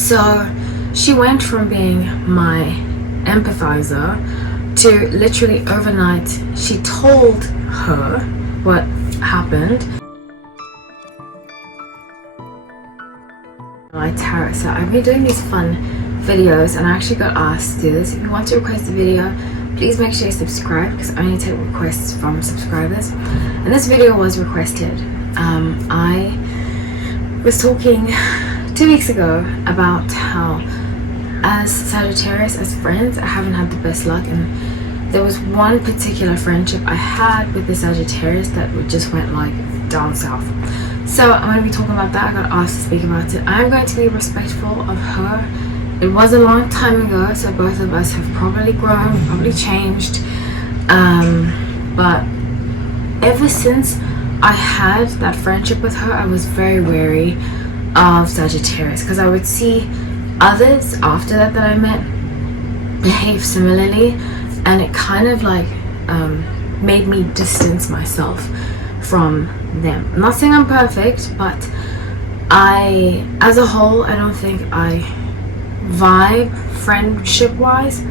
So she went from being my empathizer to literally overnight she told her what happened. My tarot. So I've been doing these fun videos and I actually got asked to do this. If you want to request a video, please make sure you subscribe because I only take requests from subscribers. And this video was requested. I was talking 2 weeks ago about how as Sagittarius, as friends, I haven't had the best luck, and there was one particular friendship I had with the Sagittarius that just went like down south. So I'm going to be talking about that. I got asked to speak about it. I'm going to be respectful of her. It was a long time ago, so both of us have probably grown, probably changed. But ever since I had that friendship with her, I was very wary of Sagittarius because I would see others after that I met behave similarly, and it kind of like made me distance myself from them. I'm not saying I'm perfect, but as a whole, I don't think I vibe friendship wise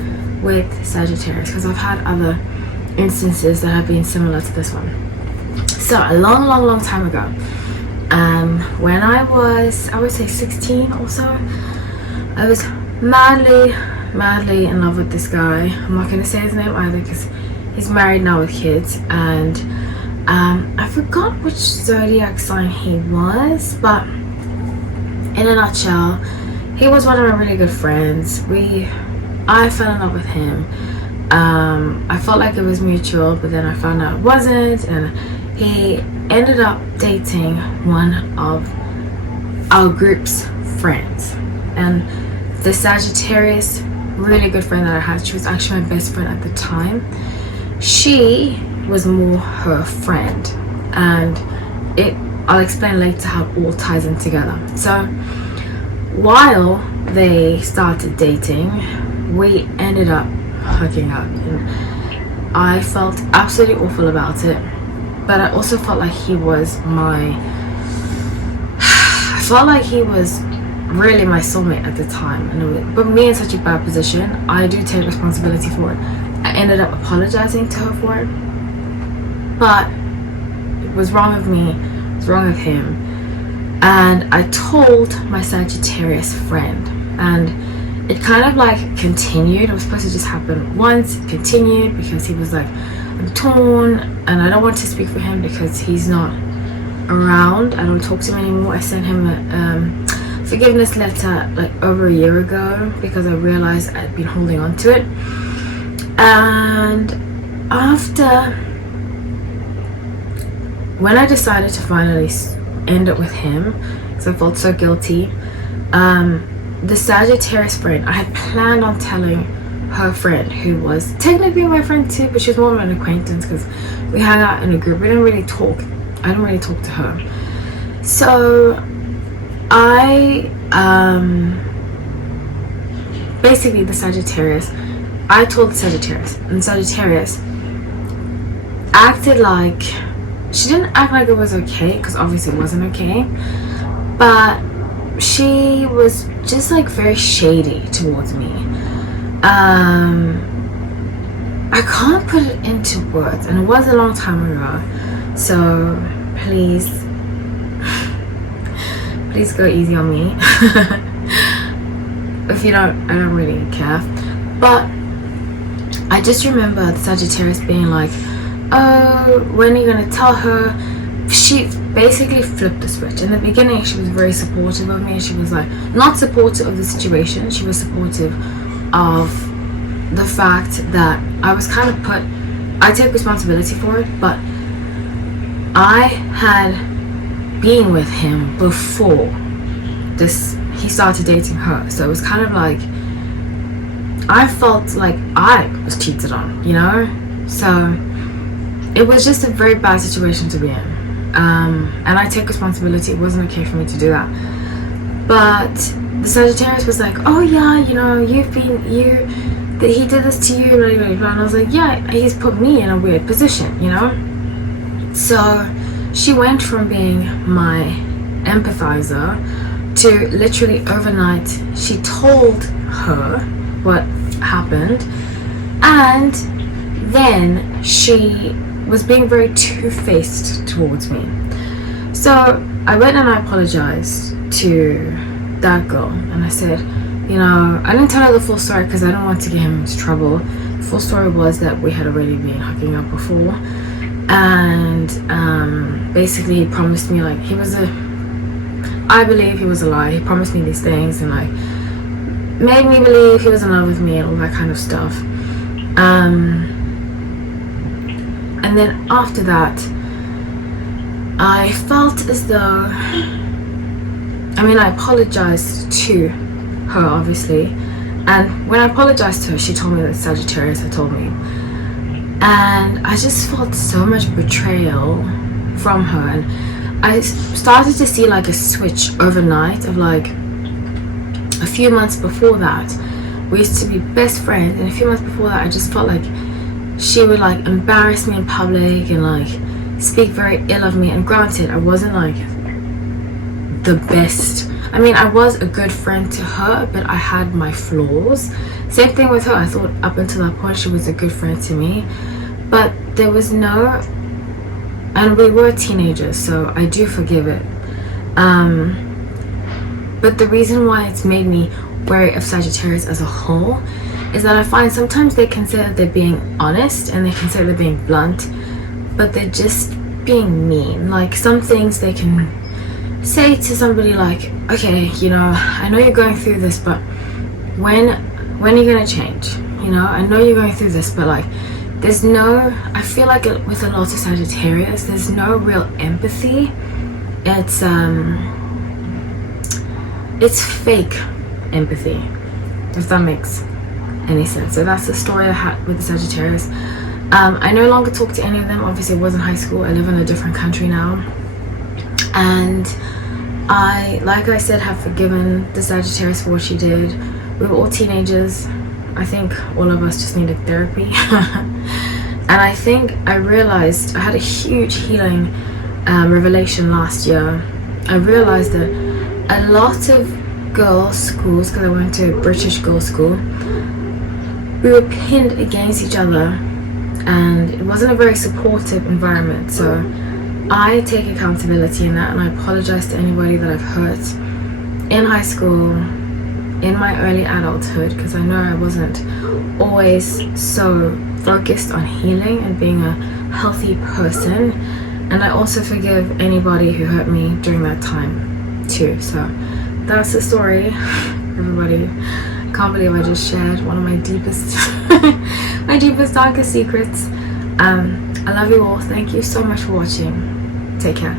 with Sagittarius because I've had other instances that have been similar to this one. So a long time ago, when I would say 16 or so, I was madly in love with this guy. I'm not going to say his name either because he's married now with kids, and I forgot which zodiac sign he was, but in a nutshell, he was one of my really good friends. I fell in love with him. I felt like it was mutual, but then I found out it wasn't, and he ended up dating one of our group's friends. And the Sagittarius, really good friend that I had, she was actually my best friend at the time. She was more her friend, and I'll explain later how it all ties in together. So while they started dating, we ended up hooking up, and I felt absolutely awful about it, but I also felt like he was really my soulmate at the time, and it put me in such a bad position. I do take responsibility for it. I ended up apologizing to her for it, but it was wrong of me, it was wrong of him, and I told my Sagittarius friend, and it kind of like continued. It was supposed to just happen once, it continued because he was like, I'm torn and I don't want to speak for him because he's not around. I don't talk to him anymore. I sent him a forgiveness letter like over a year ago because I realized I'd been holding on to it. And after, when I decided to finally end it with him because I felt so guilty, the Sagittarius friend, I had planned on telling her friend, who was technically my friend too, but she was more of an acquaintance because we hang out in a group. We didn't really talk. I didn't really talk to her. So basically the Sagittarius, I told the Sagittarius, and Sagittarius acted like, she didn't act like it was okay because obviously it wasn't okay, but she was just like very shady towards me. I can't put it into words, and it was a long time ago, so please go easy on me. If you don't, I don't really care. But I just remember the Sagittarius being like, oh, when are you gonna tell her? She basically flipped the switch. In the beginning, she was very supportive of me. She was like, not supportive of the situation, she was supportive of the fact that I was kind of I take responsibility for it, but I had been with him before he started dating her, so it was kind of like I felt like I was cheated on, you know? So it was just a very bad situation to be in, and I take responsibility. It wasn't okay for me to do that, but the Sagittarius was like, oh yeah, you know, that he did this to you, blah, blah, blah. And I was like, yeah, he's put me in a weird position, you know? So she went from being my empathizer to literally overnight she told her what happened, and then she was being very two-faced towards me. So I went and I apologized to that girl, and I said, you know, I didn't tell her the full story because I didn't want to get him into trouble. The full story was that we had already been hooking up before, and basically he promised me, like, I believe he was a lie. He promised me these things and like made me believe he was in love with me and all that kind of stuff. And then after that, I felt as though, I mean, I apologized to her, obviously, and when I apologized to her, she told me that Sagittarius had told me, and I just felt so much betrayal from her. And I started to see like a switch overnight of like, a few months before that we used to be best friends, and a few months before that I just felt like she would like embarrass me in public and like speak very ill of me. And granted, I wasn't like the best, I mean, I was a good friend to her, but I had my flaws. Same thing with her. I thought up until that point she was a good friend to me, but there was no, and we were teenagers, so I do forgive it. But the reason why it's made me wary of Sagittarius as a whole is that I find sometimes they can say that they're being honest and they can say they're being blunt, but they're just being mean. Like, some things they can say to somebody like, okay, you know, I know you're going through this, but when are you gonna change? You know, I know you're going through this, but like, there's no, I feel like with a lot of Sagittarius, there's no real empathy. It's fake empathy, if that makes any sense. So that's the story I had with the Sagittarius. I no longer talk to any of them. Obviously it was in high school. I live in a different country now, and I, like I said, have forgiven the Sagittarius for what she did. We were all teenagers. I think all of us just needed therapy. And I think I realized, I had a huge healing revelation last year. I realized that a lot of girls' schools, because I went to a British girls' school, we were pinned against each other, and it wasn't a very supportive environment. So I take accountability in that, and I apologize to anybody that I've hurt in high school, in my early adulthood, because I know I wasn't always so focused on healing and being a healthy person. And I also forgive anybody who hurt me during that time too. So that's the story, everybody. I can't believe I just shared one of my deepest darkest secrets. I love you all. Thank you so much for watching. Take care.